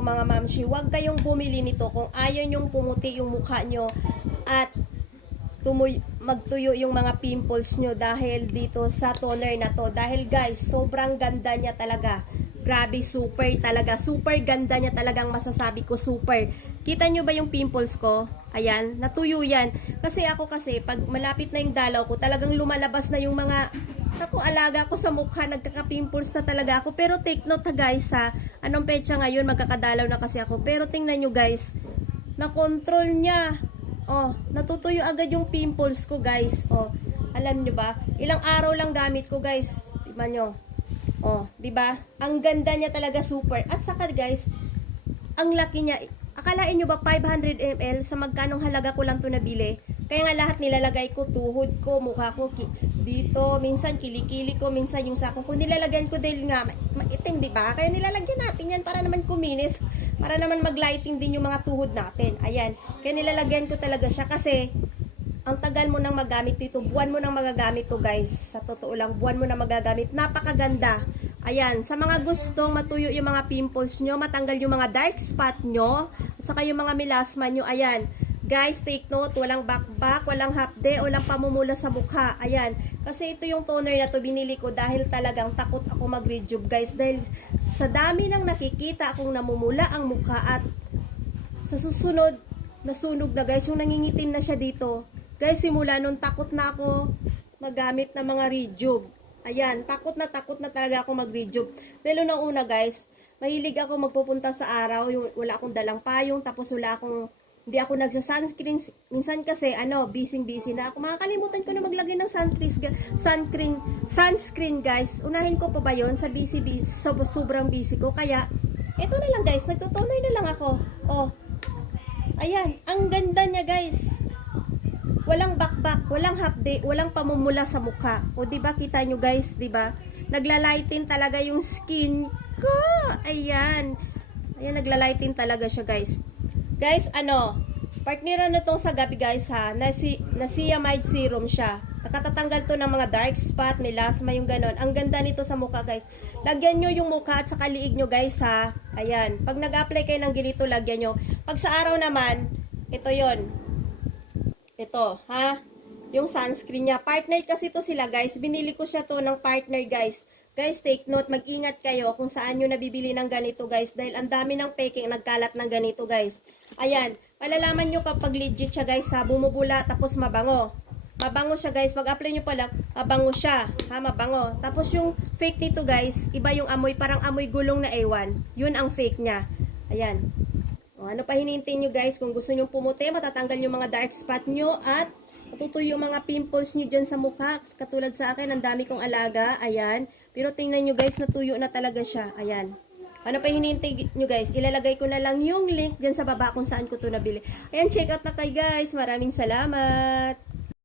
Mga mamshi, huwag kayong bumili nito kung ayaw nyong pumuti yung mukha nyo at magtuyo yung mga pimples nyo dahil dito sa toner na to. Dahil guys, sobrang ganda niya talaga. Grabe, super talaga. Super ganda niya talagang masasabi ko, super. Kita nyo ba yung pimples ko? Ayan, natuyo yan. Kasi ako pag malapit na yung dalaw ko, talagang lumalabas na yung mga alaga ko sa mukha, nagkaka-pimples na talaga ako. Pero take note ha guys ha, anong petsa ngayon, magkakadalaw na kasi ako. Pero tingnan nyo guys, na-control niya. Oh, natutuyo agad yung pimples ko guys. Oh, alam nyo ba? Ilang araw lang gamit ko guys. Diba nyo? Oh, diba? Ang ganda niya talaga, super. At saka guys, ang laki niya. Akalain nyo ba 500 ml sa magkanong halaga ko lang to nabili? Kaya nga lahat nilalagay ko, tuhod ko, mukha ko, dito, minsan kilikili ko, minsan yung sako ko. Nilalagyan ko dahil nga maitim, di ba? Kaya nilalagyan natin yan para naman kuminis, para naman maglighting din yung mga tuhod natin. Ayan. Kaya nilalagyan ko talaga siya kasi ang tagal mo nang magamit dito, buwan mo nang magagamit to guys. Sa totoo lang, buwan mo nang magagamit. Napakaganda. Ayan, sa mga gustong matuyo yung mga pimples nyo, matanggal yung mga dark spot nyo, at saka yung mga melasma nyo, ayan. Guys, take note, walang bakbak, walang hapde, walang pamumula sa mukha. Ayan, kasi ito yung toner na to binili ko dahil talagang takot ako mag-rejuve guys. Dahil sa dami nang nakikita akong namumula ang mukha at sa susunod, nasunog na guys, yung nangingitim na siya dito. Guys, simula nun takot na ako magamit ng mga rejuve. Ayan, takot na talaga ako mag-rejuve. Dahil unang-una guys, mahilig ako magpupunta sa araw, yung wala akong dalang payong, tapos hindi ako nagsa-sunscreen. Minsan kasi, busy na ako. Makakalimutan ko na maglagay ng sunscreen guys. Unahin ko pa ba yun sa sobrang busy ko. Kaya, eto na lang guys, nagtutoner na lang ako. Oh, ayan, ang ganda niya guys. Walang bakbak, walang hapde, walang pamumula sa mukha. O diba, kita nyo guys, diba? Naglalighten talaga yung skin ko. Ayan. Ayan, naglalighten talaga siya guys. Guys, partneran na tong sa gabi guys ha. Niacinamide serum siya. Nakatatanggal to ng mga dark spot, melasma, yung ganon. Ang ganda nito sa mukha guys. Lagyan nyo yung mukha at saka liig nyo guys ha. Ayan. Pag nag-apply kayo ng ganito, lagyan nyo. Pag sa araw naman, ito yon. Ito, ha? Yung sunscreen niya. Partner kasi to sila guys. Binili ko siya to ng partner guys. Guys, take note, mag-ingat kayo kung saan nyo nabibili ng ganito guys. Dahil ang dami ng peking nagkalat ng ganito guys. Ayan, malalaman nyo kapag legit siya guys ha. Bumubula tapos mabango. Mabango siya guys. Pag-apply nyo pa lang, mabango siya. Ha, mabango. Tapos yung fake nito guys, iba yung amoy. Parang amoy gulong na ewan. Yun ang fake niya. Ayan. O, ano pa hinihintay nyo guys? Kung gusto nyo pumuti, matatanggal yung mga dark spot nyo at matutuyo yung mga pimples nyo dyan sa mukha. Katulad sa akin, ang dami kong alaga. Ayan. Pero tingnan nyo guys, natuyo na talaga siya. Ayan. Ano pa hinihintay nyo guys? Ilalagay ko na lang yung link dyan sa baba kung saan ko to nabili. Ayan, check out na kayo guys. Maraming salamat.